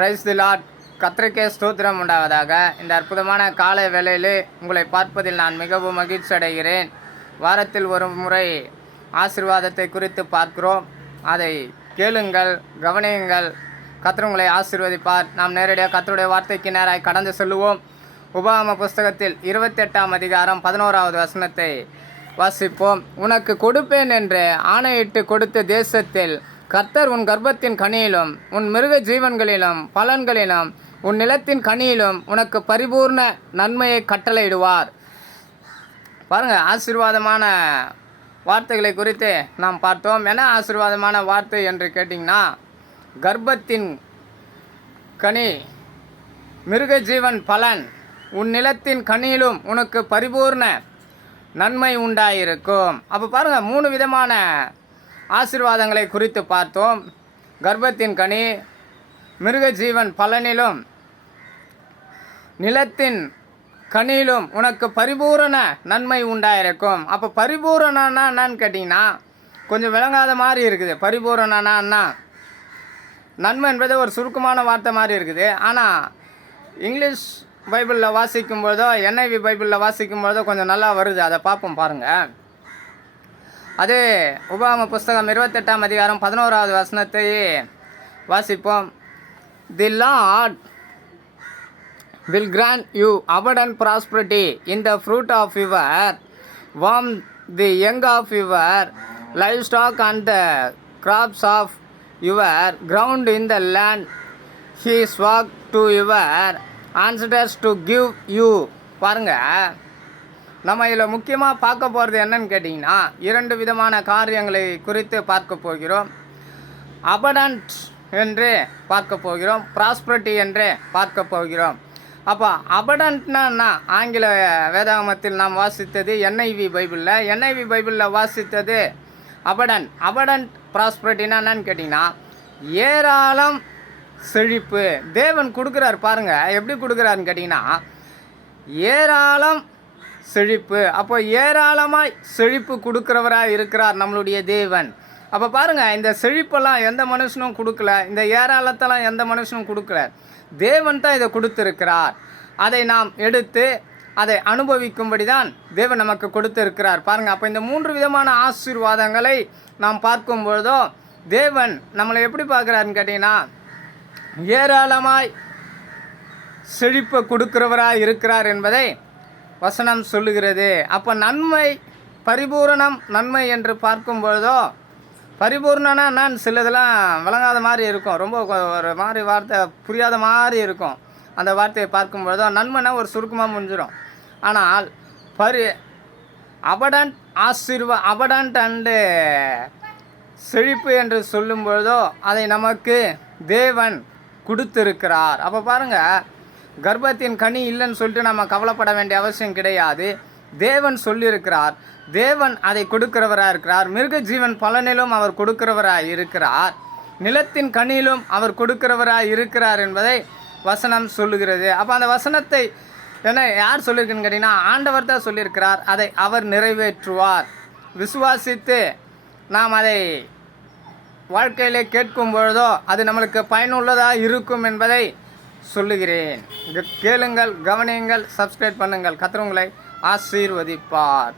Praise the Lord. கர்த்தருக்கே ஸ்தோத்திரம் உண்டாவதாக. இந்த அற்புதமான காலை வேளையிலே உங்களை பார்ப்பதில் நான் மிகவும் மகிழ்ச்சி அடைகிறேன். வாரத்தில் ஒரு முறை ஆசீர்வாதத்தை குறித்து பார்க்கிறோம். அதை கேளுங்கள், கவனியுங்கள். கர்த்தர் உங்களை ஆசீர்வதிப்பார். நாம் நேரடியாக கர்த்தருடைய வார்த்தைக்கு நேராக கடந்து செல்லுவோம். உபாகம புஸ்தகத்தில் 28ஆம் அதிகாரம் 11வது வசனத்தை வாசிப்போம். உனக்கு கொடுப்பேன் என்று ஆணையிட்டு கொடுத்த தேசத்தில் கர்த்தர் உன் கர்ப்பத்தின் கனியிலும் உன் மிருக ஜீவன்களிலும் பலன்களிலும் உன் நிலத்தின் கனியிலும் உனக்கு பரிபூர்ண நன்மையை கட்டளையிடுவார். பாருங்கள், ஆசீர்வாதமான வார்த்தைகளை குறித்து நாம் பார்த்தோம். என்ன ஆசீர்வாதமான வார்த்தை என்று கேட்டிங்கன்னா, கர்ப்பத்தின் கனி, மிருக ஜீவன் பலன், உன் நிலத்தின் கனியிலும் உனக்கு பரிபூர்ண நன்மை உண்டாயிருக்கும். அப்போ பாருங்கள், 3 விதமான ஆசீர்வாதங்களை குறித்து பார்த்தோம். கர்ப்பத்தின் கனி, மிருக ஜீவன் பலனிலும் நிலத்தின் கனியிலும் உனக்கு பரிபூரண நன்மை உண்டாயிருக்கும். அப்போ பரிபூரணனா என்னன்னு கேட்டிங்கன்னா, கொஞ்சம் விளங்காத மாதிரி இருக்குது. பரிபூரணனா நன்மை என்பது ஒரு சுருக்கமான வார்த்தை மாதிரி இருக்குது. ஆனால் இங்கிலீஷ் பைபிளில் வாசிக்கும்போதோ NIV பைபிளில் வாசிக்கும்போதோ கொஞ்சம் நல்லா வருது. அதை பார்ப்போம் பாருங்கள். அது உபாகம புஸ்தகம் 28ஆம் அதிகாரம் 11வது வசனத்தை வாசிப்போம். தி Lord will grant you abundant prosperity in the fruit of your womb, the young of your livestock, and the crops of your ground in the land he swore to your ancestors to give you. பாருங்க, நம்ம இதில் முக்கியமாக பார்க்க போகிறது என்னன்னு கேட்டிங்கன்னா, 2 விதமான காரியங்களை குறித்து பார்க்க போகிறோம். அபடன்ட் என்று பார்க்க போகிறோம், ப்ராஸ்பரிட்டி என்று பார்க்க போகிறோம். அப்போ அபடன்ட்னா ஆங்கில வேதாகமத்தில் நாம் வாசித்தது NIV பைபிளில் வாசித்தது அபடன்ட் ப்ராஸ்பரிட்டினா என்னன்னு கேட்டிங்கன்னா, ஏராளம் செழிப்பு தேவன் கொடுக்குறார். பாருங்கள், எப்படி கொடுக்குறாருன்னு கேட்டிங்கன்னா, ஏராளம் செழிப்பு. அப்போ ஏராளமாய் செழிப்பு கொடுக்குறவராக இருக்கிறார் நம்மளுடைய தேவன். அப்போ பாருங்கள், இந்த செழிப்பெல்லாம் எந்த மனுஷனும் கொடுக்கல, இந்த ஏராளத்தெல்லாம் எந்த மனுஷனும் கொடுக்கல. தேவன் தான் இதை கொடுத்துருக்கிறார். அதை நாம் எடுத்து அதை அனுபவிக்கும்படி தான் தேவன் நமக்கு கொடுத்துருக்கிறார். பாருங்கள், அப்போ இந்த 3 விதமான ஆசீர்வாதங்களை நாம் பார்க்கும்பொழுதோ தேவன் நம்மளை எப்படி பார்க்குறாருன்னு கேட்டிங்கன்னா, ஏராளமாய் செழிப்பை கொடுக்கிறவராக இருக்கிறார் என்பதை வசனம் சொல்லுகிறது. அப்போ நன்மை, பரிபூரணம் நன்மை என்று பார்க்கும்பொழுதோ, பரிபூர்ணனா நான் சிலதெல்லாம் விளங்காத மாதிரி இருக்கும், ரொம்ப ஒரு மாதிரி வார்த்தை புரியாத மாதிரி இருக்கும். அந்த வார்த்தையை பார்க்கும்பொழுதோ நன்மைனா ஒரு சுருக்கமாக முடிஞ்சிடும். ஆனால் அபடன்ட் அண்டு செழிப்பு என்று சொல்லும் பொழுதோ அதை நமக்கு தேவன் கொடுத்துருக்கிறார். அப்போ பாருங்கள், கர்ப்பத்தின் கனி இல்லைன்னு சொல்லிட்டு நம்ம கவலைப்பட வேண்டிய அவசியம் கிடையாது. தேவன் சொல்லியிருக்கிறார், தேவன் அதை கொடுக்கிறவராக இருக்கிறார். மிருக ஜீவன் பலனிலும் அவர் கொடுக்கிறவராக இருக்கிறார், நிலத்தின் கனியிலும் அவர் கொடுக்கிறவராக இருக்கிறார் என்பதை வசனம் சொல்லுகிறது. அப்போ அந்த வசனத்தை என்ன யார் சொல்லியிருக்குன்னு கேட்டிங்கன்னா, ஆண்டவர் தான் சொல்லியிருக்கிறார். அதை அவர் நிறைவேற்றுவார். விசுவாசித்து நாம் அதை வாழ்க்கையிலே கேட்கும் பொழுதோ அது நம்மளுக்கு பயனுள்ளதாக இருக்கும் என்பதை சொல்லுகிறேன். கேளுங்கள், கவனியுங்கள், சப்ஸ்கிரைப் பண்ணுங்கள். கர்த்தர் உங்களை ஆசீர்வதிப்பார்.